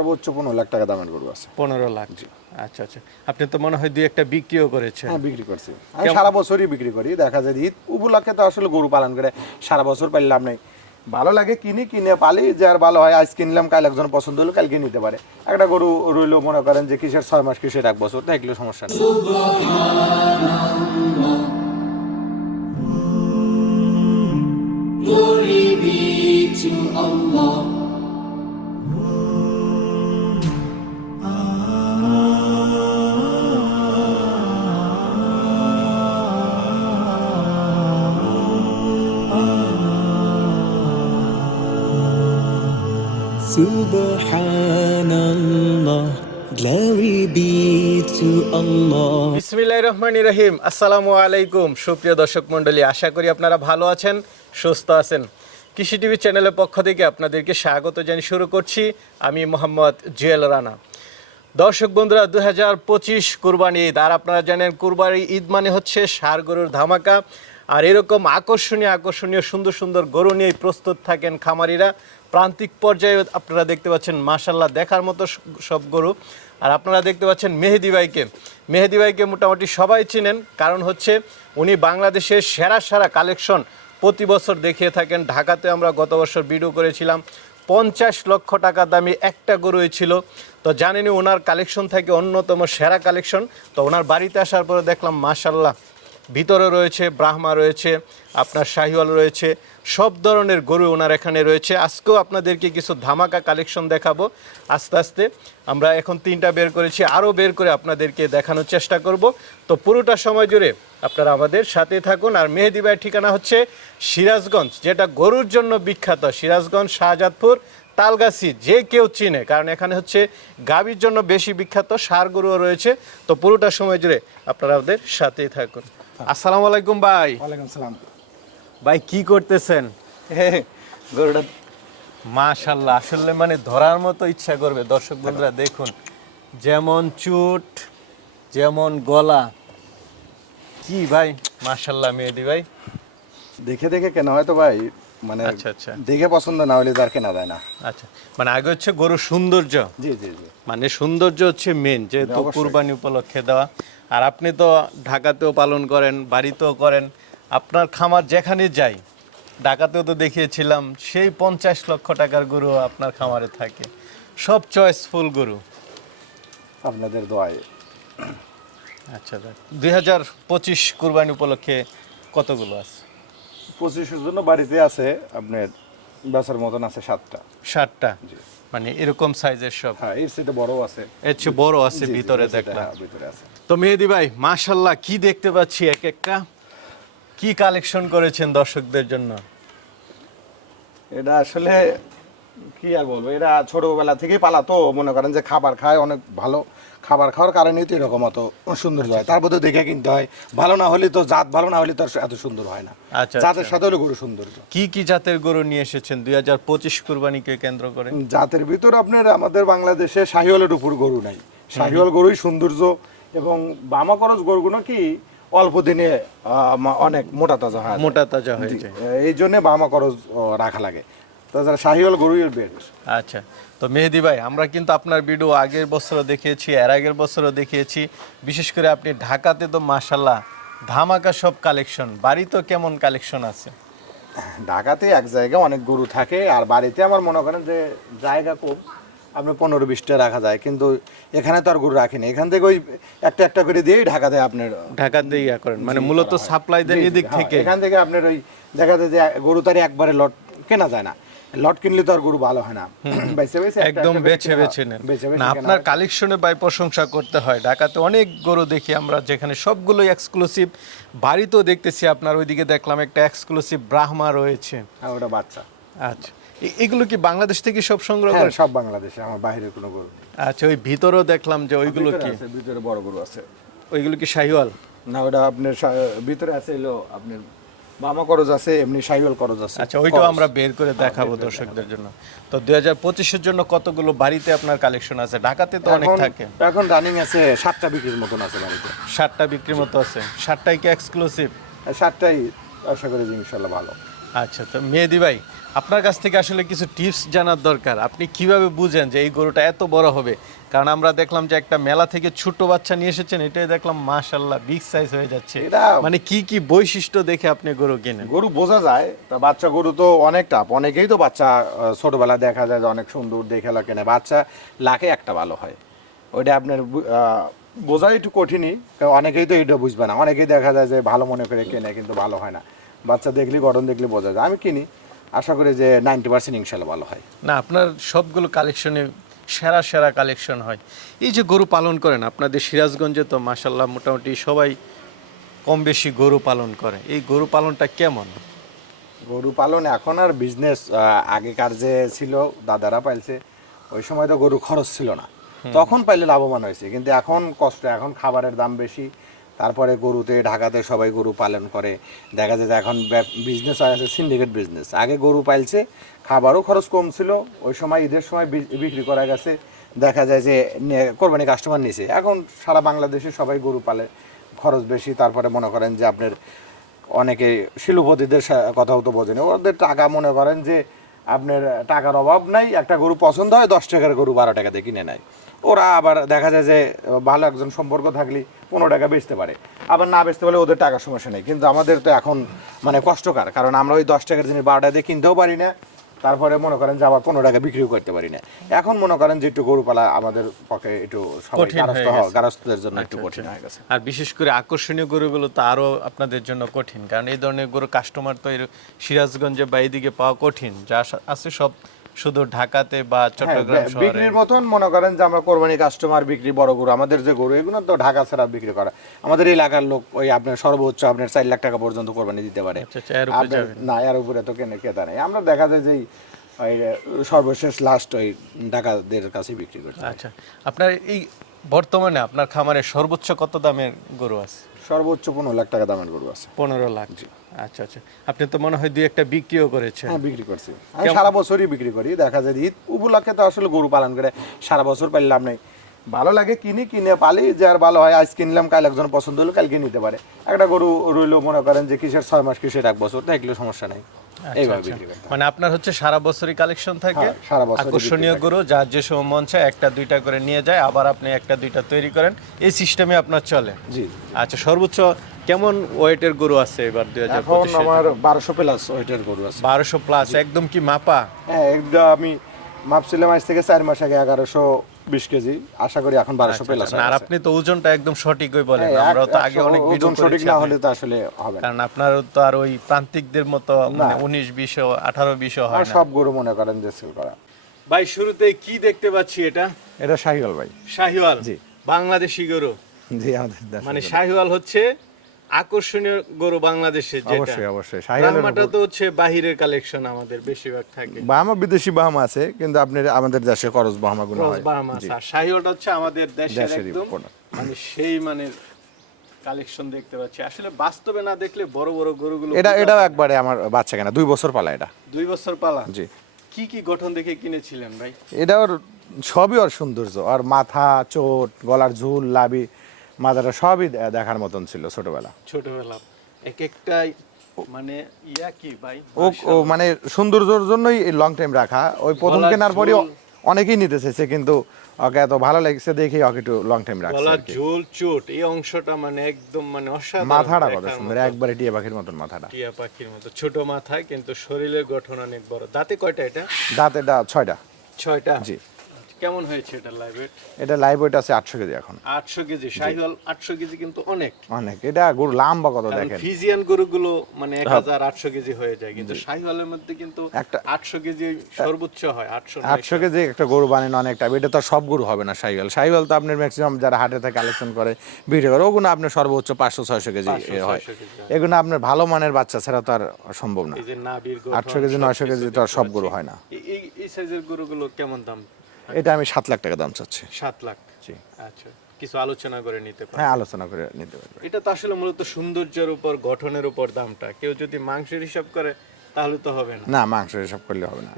সর্বোচ্চ পনেরো লাখ টাকা দামের গরু আছে। পনেরো লাখ। আচ্ছা আচ্ছা। আপনি তো মনে হয় দুই একটা বিক্রিও করেছেন। হ্যাঁ বিক্রি করছি। আমি সারা বছরই বিক্রি করি দেখা যায় ঈদ উপলক্ষে তো আসলে গরু পালন করে সারা বছর পাইলাম নাই। ভালো লাগে কিনি কিনে পালি যার ভালো হয় আজ কিনলাম কাল একজন পছন্দ হলো কালকে নিতে পারে। একটা গরু রইল মনে করেন যে কিসের ছয় মাস কিসের এক বছর দেখলে সমস্যা নেই। Glory be to Allah. Subhanallah, glory be to Allah. বিসমিল্লাহ রহমান রহিম আসসালামু আলাইকুম। সুপ্রিয় দর্শক মণ্ডলী আশা করি আপনারা ভালো আছেন সুস্থ আছেন। কৃষি টিভি চ্যানেলের পক্ষ থেকে আপনাদেরকে স্বাগত জানিয়ে শুরু করছি। আমি মোহাম্মদ জুয়েল রানা। দর্শক বন্ধুরা দু হাজার পঁচিশ কুরবানি ঈদ আর আপনারা জানেন কুরবানি ঈদ মানে হচ্ছে সার গরুর ধামাকা। আর এরকম আকর্ষণীয় আকর্ষণীয়, সুন্দর সুন্দর গরু নিয়ে প্রস্তুত থাকেন খামারিরা। প্রান্তিক পর্যায়ে আপনারা দেখতে পাচ্ছেন মাশাল্লাহ দেখার মতো সব গরু। আর আপনারা দেখতে পাচ্ছেন মেহেদি ভাইকে। মেহেদি ভাইকে মোটামুটি সবাই চিনেন, কারণ হচ্ছে উনি বাংলাদেশের সেরা সেরা কালেকশন প্রতি বছর দেখিয়ে থাকেন। ঢাকাতে আমরা গত বছর ভিডিও করেছিলাম, পঞ্চাশ লক্ষ টাকা দামি একটা গরুই ছিল। তো জানেনি ওনার কালেকশন থেকে অন্যতম সেরা কালেকশন। তো ওনার বাড়িতে আসার পরে দেখলাম মাশাল্লাহ ভিতরে রয়েছে, ব্রাহ্মা রয়েছে, আপনার শাহিওয়াল রয়েছে, সব ধরনের গরু ওনার এখানে রয়েছে। আজকেও আপনাদেরকে কিছু ধামাকা কালেকশন দেখাবো। আস্তে আস্তে আমরা এখন তিনটা বের করেছি, আরও বের করে আপনাদেরকে দেখানোর চেষ্টা করব। তো পুরোটা সময় জুড়ে আপনারা আমাদের সাথে থাকুন। আর মেহেদি ভাইয়ের ঠিকানা হচ্ছে সিরাজগঞ্জ, যেটা গরুর জন্য বিখ্যাত। সিরাজগঞ্জ, শাহজাদপুর, তালগাছি, যে কেউ চিনে, কারণ এখানে হচ্ছে গাভীর জন্য বেশি বিখ্যাত, সার গরুও রয়েছে। তো পুরোটা সময় জুড়ে আপনারা আমাদের সাথেই থাকুন। আসসালামু আলাইকুম ভাই। ওয়ালাইকুম সালাম। ভাই কি করতেছেন? গরুটা মাশাল্লাহ আসলে মানে ধরার মতো ইচ্ছা করবে। দর্শক বন্ধুরা দেখুন যেমন চুট যেমন গলা। কি ভাই? মাশাল্লাহ মেহেদি ভাই। দেখে দেখে কেনা হয়তো ভাই। মানে আচ্ছা, আচ্ছা। দেখে পছন্দ না হলে তার কেনা যায় না। আচ্ছা মানে আগে হচ্ছে গরুর সৌন্দর্য। জি জি জি। মানে সৌন্দর্য হচ্ছে মেন যেহেতু। কুরবানি উপলক্ষে দেওয়া। আর আপনি তো ঢাকাতেও পালন করেন বাড়িতেও করেন আপনার খামার যেখানে যাই ঢাকাতেও তো দেখিয়েছিলাম সেই পঞ্চাশ লক্ষ টাকার গরু আপনার খামারে থাকে। সব চয়েসফুল গরু। আপনাদের দোয়ায়। আচ্ছা দাদা দুই হাজার পঁচিশ কুরবানি উপলক্ষে কতগুলো আছে? পঁচিশের জন্য বাড়িতে আছে আপনার বেচার মতন আছে সাতটা। সাতটা? মানে এরকম সাইজের সব? হ্যাঁ এর সেটা বড় আছে। এর চেয়ে বড় আছে ভিতরে দেখলাম। হ্যাঁ, ভিতরে আছে। তো মেহেদি ভাই মাশাল্লাহ কি দেখতে পাচ্ছি এক একটা? কি কালেকশন করেছেন দর্শকদের জন্য? এটা আসলে কি আর বলব এটা ছোটবেলা থেকেই পালাতো মনে করেন যে খাবার খায় অনেক ভালো। খাবার খাওয়ার কারণেই তো এরকম অত সুন্দর হয়। তারপর তো দেখে কিনতে হয়। ভালো না হলে তো জাত ভালো না হলে তো এত সুন্দর হয় না। আচ্ছা, জাতের আচ্ছা। সাথে হলো গরু সুন্দর। কি কি জাতের গরু নিয়ে এসেছেন? দুই হাজার পঁচিশ কুরবানিকে কেন্দ্র করে। জাতের ভিতর আপনার আমাদের বাংলাদেশে শাহিওয়ালের উপর গরু নাই। শাহিওয়াল গরুই সৌন্দর্য এবং বামা খরচ গরুগুলো কি অল্প দিনে অনেক মোটা তাজা হয়। মোটা তাজা হয়ে যায়। এই জন্য বামা খরচ রাখা লাগে। তাছাড়া শাহিওয়াল গরুই বেশ। আচ্ছা তো মেহেদি ভাই আমরা কিন্তু আপনার ভিডিও আগের বছরও দেখিয়েছি এর আগের বছরও দেখিয়েছি। বিশেষ করে আপনি ঢাকাতে তো মাশাল্লাহ ধামাকা সব কালেকশন। বাড়িতেও কেমন কালেকশন আছে? ঢাকাতে এক জায়গায় অনেক গরু থাকে আর বাড়িতে আমার মনে করেন যে জায়গা কম। আপনি পনেরো বিশটা রাখা যায় কিন্তু এখানে তো আর গরু রাখেনি। এখান থেকে ওই একটা একটা করে দিয়েই ঢাকাতে আপনার ঢাকাতে ইয়া করেন মানে মূলত সাপ্লাই দেন এদিক হ্যাঁ, থেকে। এখান থেকে আপনার ওই দেখা যায় যে গরু তারই একবারে লট কেনা যায় না। লট কিনলে তো আর গরু ভালো হয় না। বেছে বেছে একদম বেছে বেছে নেন। না আপনার। কালেকশনে বাই প্রশংসা করতে হয়। ঢাকাতে অনেক গরু দেখি আমরা যেখানে সবগুলো এক্সক্লুসিভ বাড়িতেও দেখতেছি। আপনার ওইদিকে দেখলাম একটা এক্সক্লুসিভ ব্রাহ্মা রয়েছে। হ্যাঁ, ওটা বাচ্চা। আচ্ছা। এগুলো কি বাংলাদেশ থেকে সব সংগ্রহ হ্যাঁ করে? সব বাংলাদেশে আমার বাইরে কোনো গরু আচ্ছা ওই ভিতরেও দেখলাম যে ওইগুলো কি? আছে, ভিতরে বড় গরু আছে। ওইগুলো কি শাহিওয়াল? না ওটা আপনার ভিতরে আছে এলো আপনার বামা করজ আছে এমনি সাইওয়াল করজ আছে। আচ্ছা ওইটাও আমরা বের করে দেখাবো দর্শকদের জন্য। তো দুই হাজার পঁচিশের জন্য কতগুলো বাড়িতে আপনার কালেকশন আছে? ঢাকাতে তো অনেক থাকে। এখন রানিং আছে সাতটা বিক্রির মতন আছে বাড়িতে। ষাটটা বিক্রির মতো আছে। ষাটটাই কি এক্সক্লুসিভ সাতটাই আশা করি ইনশাল্লাহ ভালো। আচ্ছা তো মেহেদি ভাই আপনার কাছ থেকে আসলে কিছু টিপস জানার দরকার। আপনি কীভাবে বুঝেন যে এই গরুটা এত বড় হবে? কারণ আমরা দেখলাম যে একটা মেলা থেকে ছোট বাচ্চা নিয়ে এসেছেন এটাই দেখলাম মাশাল্লাহ বিগ সাইজ হয়ে যাচ্ছে। মানে কি কি বৈশিষ্ট্য দেখে আপনি গরু কিনেন? গরু বোঝা যায় তা বাচ্চা গরু তো অনেক টাপ অনেকেই তো বাচ্চা ছোটবেলা দেখা যায় যে অনেক সুন্দর দেখে লা কেনে। বাচ্চা লাখে একটা ভালো হয়। ওইটা আপনার বোঝা একটু কঠিনই অনেকেই তো এটা বুঝবে না। অনেকেই দেখা যায় যে ভালো মনে করে কেনে কিন্তু ভালো হয় না। বাচ্চা দেখলি গঠন দেখলি বোঝা যায়। আমি কিনি। আশা করি যে নাইনটি পার্সেন্ট ইনশাল্লাহ ভালো হয়। না আপনার সবগুলো কালেকশনে সেরা সেরা কালেকশন হয়। এই যে গরু পালন করেন আপনাদের সিরাজগঞ্জে তো মাসাল্লাহ মোটামুটি সবাই কম বেশি গরু পালন করে। এই গরু পালনটা কেমন? গরু পালন এখন আর বিজনেস আগেকার যে ছিল দাদারা পাইছে ওই সময় তো গরু খরচ ছিল না। তখন পাইলে লাভবান হয়েছে কিন্তু এখন কষ্ট এখন খাবারের দাম বেশি তারপরে গরুতে, ঢাকাতে সবাই গরু পালন করে। দেখা যায় যে এখন বিজনেস হয়ে গেছে সিন্ডিকেট বিজনেস আগে গরু পাইছে খাবারও খরচ কম ছিল, ওই সময় ঈদের সময় বিক্রি করা গেছে। দেখা যায় যে কোরবানি কাস্টমার নিছে। এখন সারা বাংলাদেশে সবাই গরু পালে, খরচ বেশি। তারপরে মনে করেন যে আপনার অনেকে শিল্পপতিদের কথাও তো বোঝেন। ওদের টাকা মনে করেন যে, আপনার টাকার অভাব নাই, একটা গরু পছন্দ হয়, দশ টাকার গরু বারো টাকাতে কিনে নেয়। ওরা আবার দেখা যায় যে ভালো একজন সম্পর্ক থাকলে পনেরো টাকা বেচতে পারে আবার না বেচতে পারলে ওদের টাকার সমস্যা নেই কিন্তু আমাদের তো এখন মানে কষ্টকর কারণ আমরা ওই দশ টাকার জিনিস বারো টাকা দিয়ে কিনতেও পারি না তারপরে মনে করেন যে আবার পনেরো টাকা বিক্রিও করতে পারি না এখন মনে করেন যে একটু গরু পালা আমাদের পক্ষে একটু। গারস্থদের জন্য একটু আচ্ছা, কঠিন আচ্ছা। হয়ে গেছে আর বিশেষ করে আকর্ষণীয় গরুগুলো তো আরও আপনাদের জন্য কঠিন কারণ এই ধরনের গরু কাস্টমার তো সিরাজগঞ্জে বা এইদিকে পাওয়া কঠিন যা আছে সব শুধু ঢাকাতে বা হ্যাঁ, চট্টগ্রাম শহরে? বিক্রির মতন মনে করেন যে আমরা কোরবানি কাস্টমার বিক্রি বড় গরু। আমাদের যে গরু এগুলো তো ঢাকা ছাড়া বিক্রি করা। আমাদের এলাকার লোক ওই আপনার সর্বোচ্চ আপনার চার লাখ টাকা পর্যন্ত কোরবানি দিতে পারে। আচ্ছা, আচ্ছা, উপরে না। এর উপরে তো কেনে ক্রেতা নেই। আমরা দেখা যায় যে সর্বশেষ লাস্ট ওই ঢাকাদের কাছে বিক্রি করছে আচ্ছা আপনার এই বর্তমানে আপনার খামারে সর্বোচ্চ কত দামের গরু আছে? সর্বোচ্চ পনেরো লাখ টাকা দামের গরু আছে। পনেরো লাখ। আচ্ছা আচ্ছা। আপনি তো মনে হয় দুই একটা বিক্রিও করেছেন। হ্যাঁ বিক্রি করছি। আমি সারা বছরই বিক্রি করি দেখা যায় ঈদ উপলক্ষে তো আসলে গরু পালন করে সারা বছর পাইলাম নেই। ভালো লাগে কিনি কিনে পালি যার ভালো হয় আজ কিনলাম কাল একজন পছন্দ হলো কালকে নিতে পারে। একটা গরু রইল মনে করেন যে কিসের ছয় মাস কিসের এক বছর দেখলেও সমস্যা নেই। এইভাবে বিক্রি করতে মানে আপনার হচ্ছে সারা বছরই কালেকশন থাকে? হ্যাঁ, সারা আকর্ষণীয় গরু যার যে সময় মন চায় একটা দুইটা করে নিয়ে যায় আবার আপনি একটা দুইটা তৈরি করেন। এই সিস্টেমে আপনার চলে। জি আচ্ছা সর্বোচ্চ কেমন ওয়েটের গরু আছে এবার দুই হাজার এখন আমার বারোশো প্লাস ওইটার গরু আছে। বারোশো প্লাস একদম কি মাপা? হ্যাঁ একটা আমি মাপছিলাম আজ থেকে চার মাস আগে এগারোশো বিশ কেজি আশা করি এখন বারোশো প্লাস আর আপনি তো ওজনটা একদম সঠিকই বলেন। আমরা তো আগে অনেক ওজন সঠিক না হলে তো আসলে হবে কারণ আপনার তো আর ওই প্রান্তিকদের মতো মানে উনিশ বিশও আঠারো আর হয় না। সব গরু মনে করেন যে সেল করা ভাই শুরুতে কি দেখতে পাচ্ছি এটা? এটা শাহিওয়াল ভাই। শাহিওয়াল? জি। বাংলাদেশি গরু। জি আমাদের মানে শাহিওয়াল হচ্ছে আকর্ষণীয় গরু বাংলাদেশের যেটা। অবশ্যই, অবশ্যই। তো হচ্ছে বাহিরের কালেকশন আমাদের বেশিরভাগ থাকে। বাহামা বিদেশি বাহামা আছে কিন্তু আপনার আমাদের দেশে করজ বাহামা গুলো হয়। আছে। শাহিওয়ালটা হচ্ছে আমাদের দেশের একদম মানে সেই মানের কালেকশন দেখতে পাচ্ছি। আসলে বাস্তবে না দেখলে বড় বড় গরুগুলো এটা এটাও একবারে আমার বাচ্চা কেনা। দুই বছর পালা এটা। দুই বছর পালা? জি। কি কি গঠন দেখে কিনেছিলেন ভাই? এটা ওর সবই ওর সৌন্দর্য। আর মাথা চোট গলার ঝুল লাবি মাথাটা সবই দেখার মতন ছিল ছোটবেলা। ছোটবেলা। এক একটাই মানে ইয়া কি ভাই? ও ও মানে সৌন্দর্যের জন্যই লং টাইম রাখা। ওই প্রথম কেনার ঝুল। অনেকেই নিতে চাইছে কিন্তু ওকে এত ভালো লাগছে দেখি ওকে একটু লং টাইম রাখছে ঝোল চোট এই অংশটা মানে একদম মানে অসাধারণ মাথাটা কত সুন্দর। একবারে টিয়া পাখির মতন মাথাটা। টিয়া পাখির মতো ছোট মাথায় কিন্তু শরীরের গঠন অনেক বড়। দাঁতে কয়টা এটা? দাঁতে ছয়টা। ছয়টা? জি। কেমন হয়েছে এটা লাইভ এটা লাইভ ওয়েট আছে আটশো কেজি এখন। আটশো কেজি শাহিওয়াল আটশো কেজি কিন্তু অনেক। অনেক। এটা গরু লাম্বা কত দেখেন? ফিজিয়ান গরুগুলো মানে এক হাজার আটশো কেজি হয়ে যায় কিন্তু শাহিওয়ালের মধ্যে কিন্তু একটা- আটশো কেজি সর্বোচ্চ হয় আটশো আটশো কেজি একটা গরু বানানো অনেক টাইপ এটা তো সব গরু হবে না সাইওয়াল সাইওয়াল তো আপনার ম্যাক্সিমাম যারা হাটে থেকে কালেকশন করে বিক্রি করে ওগুলো আপনার সর্বোচ্চ পাঁচশো ছয়শো কেজি এ হয়। এগুলো আপনার ভালো মানের বাচ্চা ছাড়া তো আর সম্ভব না। এই যে নাবির গঠন, আটশো কেজি নয়শো সবকিছু কেজি তো আর সব গরু হয় না। এই সাইজের গরুগুলো কেমন দাম এটা আমি সাত লাখ টাকা দাম চাচ্ছি। সাত লাখ? জি। আচ্ছা কিছু আলোচনা করে নিতে পারি। হ্যাঁ আলোচনা করে নিতে পারবে। এটা তো আসলে মূলত সৌন্দর্যের উপর গঠনের উপর দামটা। কেউ যদি মাংসের হিসাব করে তাহলে তো হবে না। না মাংস এসব করলে হবে না।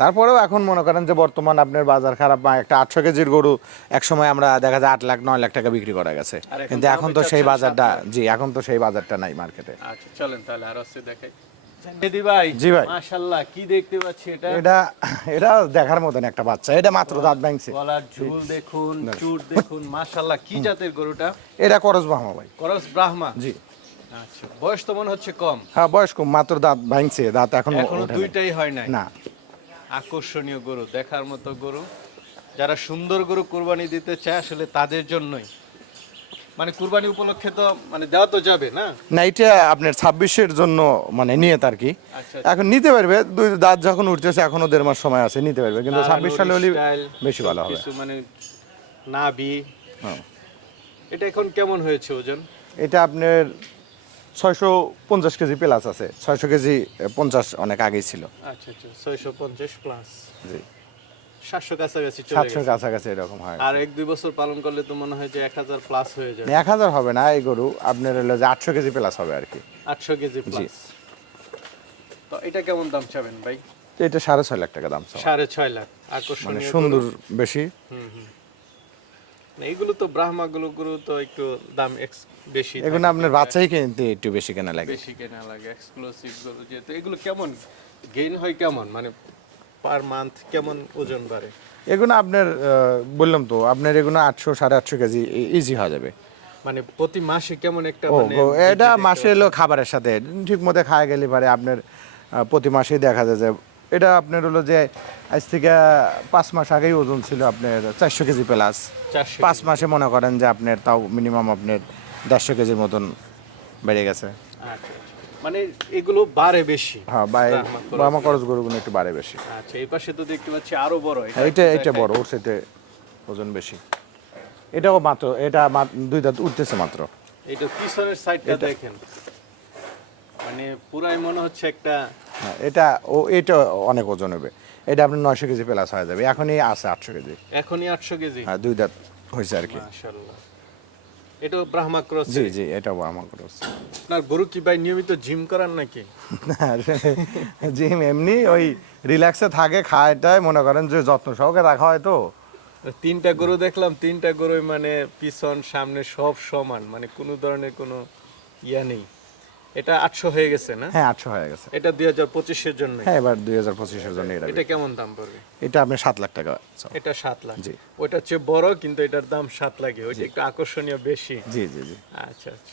তারপরেও এখন মনে করেন যে বর্তমান আপনার বাজার খারাপ একটা আটশো কেজির গরু এক সময় আমরা দেখা যায় আট লাখ নয় লাখ টাকা বিক্রি করা গেছে। কিন্তু এখন তো সেই বাজারটা জি এখন তো সেই বাজারটা নাই মার্কেটে আচ্ছা চলেন তাহলে আর দেখাই। মেহেদি ভাই জি ভাই। মাশাআল্লাহ কি দেখতে পাচ্ছি এটা? এটা এটা দেখার মতন একটা বাচ্চা এটা মাত্র দাঁত ভাঙছে। গলার ঝুল দেখুন চুট দেখুন মাশাআল্লাহ কি জাতের গরুটা? এটা করস বাহামা ভাই। করস ব্রাহ্মা? জি। আচ্ছা বয়স তো মনে হচ্ছে কম। হ্যাঁ বয়স্ক মাত্র দাঁত ভাঙছে দাঁত এখন এখনও দুইটাই হয় নাই? না। আকর্ষণীয় গরু দেখার মতো গরু। যারা সুন্দর গরু কুরবানি দিতে চায় আসলে তাদের জন্যই। মানে কুরবানি উপলক্ষে তো মানে দেওয়া তো যাবে না? না এটা আপনার ছাব্বিশের জন্য মানে নিয়ত আর কি। আচ্ছা এখন নিতে পারবে দুই দাঁত যখন উঠতেছে এখনও দেড় মাস সময় আছে নিতে পারবে। কিন্তু ছাব্বিশ সালে হলে বেশি ভালো হবে। মানে নাভি। হ্যাঁ। এটা এখন কেমন হয়েছে ওজন? এটা আপনার ছয়শো পঞ্চাশ কেজি প্লাস আছে। ছয়শো কেজি পঞ্চাশ অনেক আগেই ছিল। আচ্ছা আচ্ছা ছয়শো পঞ্চাশ প্লাস জি। সাতশো কাছাকাছি চলে কাছাকাছি এরকম হয় আর এক দুই বছর পালন করলে তো মনে হয় যে এক হাজার প্লাস হয়ে যাবে। এক হাজার হবে না এই গরু আপনার হলো যে আটশো কেজি প্লাস হবে আর কি। আটশো কেজি প্লাস তো এটা কেমন দাম চাবেন ভাই? এটা সাড়ে ছয় লাখ টাকা দাম চাওয়া। সাড়ে ছয় লাখ। মানে আকর্ষণীয় সুন্দর বেশি। হুম, হুম। এইগুলো তো ব্রাহ্মা গুলো গরু তো একটু দাম বেশি এগুলো আপনার বাচ্চাই কিনতে একটু বেশি কেনা লাগে। বেশি কেনা লাগে এক্সক্লুসিভ গরু যেহেতু। এগুলো কেমন? গেইন হয় কেমন? মানে পার মান্থ কেমন ওজন বাড়ে? এগুলো আপনার বললাম তো আপনার এগুলো আটশো সাড়ে আটশো কেজি ইজি হয়ে যাবে। মানে প্রতি মাসে কেমন একটা মানে এটা মাসে এলো খাবারের সাথে ঠিক মতো খাওয়া গেলে পারে আপনার প্রতি মাসেই দেখা যায় যে এটা আপনার হলো যে আজ থেকে পাঁচ মাস আগেই ওজন ছিল আপনার চারশো কেজি প্লাস। পাঁচ মাসে মনে করেন যে আপনার তাও মিনিমাম আপনার দেড়শো কেজির মতন বেড়ে গেছে। আচ্ছা। মানে এগুলো বাড়ে বেশি। হ্যাঁ বামা খরচ গরুগুলো একটু বাড়ে বেশি। আচ্ছা এই পাশে তো দেখতে পাচ্ছি আরও বড় হ্যাঁ, এইটা এইটা বড় ওর সাথে ওজন বেশি। এটাও মাত্র এটা দুই দাঁত উঠতেছে মাত্র। এটা পিছনের সাইডটা দেখেন। মানে পুরাই মনে হচ্ছে একটা হ্যাঁ এটা ও এটা অনেক ওজন হবে। এটা আপনার নয়শো কেজি প্লাস হয়ে যাবে। এখনই আছে আটশো কেজি। এখনই আটশো কেজি। হ্যাঁ দুই দাঁত হয়েছে আর কি। মাশাআল্লাহ। এটা ব্রাহ্মা ক্রস জি জি এটা ব্রাহ্মা ক্রস আপনার গরু কি ভাই নিয়মিত জিম করান নাকি? জিম এমনি ওই রিল্যাক্সে থাকে খায়টায় মনে করেন যে যত্ন সহকারে রাখা হয় তো। তিনটা গরু দেখলাম তিনটা গরু মানে পিছন সামনে সব সমান মানে কোনো ধরনের কোনো ইয়া নেই। এটা আটশো হয়ে গেছে না? হ্যাঁ আটশো হয়ে গেছে। এটা দুই হাজার পঁচিশের জন্য হ্যাঁ এবার দুই হাজার পঁচিশের জন্য এটা এটা কেমন দাম পড়বে? এটা আপনার সাত লাখ টাকা এটা সাত লাখ। জি। ওটা চেয়ে বড় কিন্তু এটার দাম সাত লাগে ওইটা একটু আকর্ষণীয় বেশি। জি জি জি। আচ্ছা আচ্ছা।